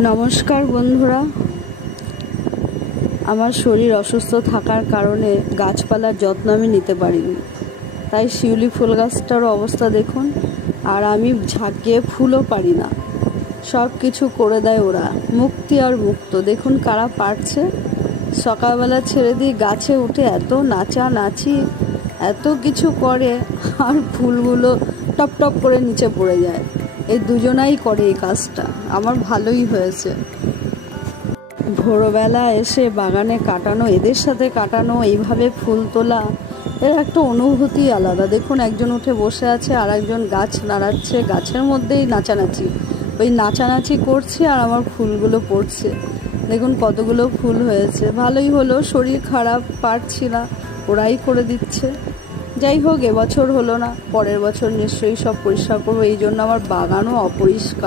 নমস্কার বন্ধুরা, আমার শরীর অসুস্থ থাকার কারণে গাছপালার যত্ন আমি নিতে পারিনি, তাই শিউলি ফুল গাছটার অবস্থা দেখুন। আর আমি ঝাঁকিয়ে ফুলও পারি না, সব কিছু করে দেয় ওরা। মুক্তি আর মুক্ত দেখুন কারা পারছে। সকালবেলা ছেড়ে দিয়ে গাছে উঠে এত নাচানাচি, এত কিছু করে, আর ফুলগুলো টপ টপ করে নিচে পড়ে যায়। এই দুজনাই করে এই কাজটা, আমার ভালোই হয়েছে। ভোরবেলা এসে বাগানে কাটানো, এদের সাথে কাটানো, এইভাবে ফুল তোলা, এর একটা অনুভূতি আলাদা। দেখুন একজন উঠে বসে আছে, আর একজন গাছ নাড়াচ্ছে, গাছের মধ্যেই নাচানাচি, ওই নাচানাচি করছে আর আমার ফুলগুলো পড়ছে। দেখুন কতগুলো ফুল হয়েছে, ভালোই হলো। শরীর খারাপ, পারছি না, ওরাই করে দিচ্ছে। যাই হোক, এবছর হলো না, পরের বছর নিশ্চয়ই সব পরিষ্কার করবো। এই জন্য আমার বাগানও অপরিষ্কার।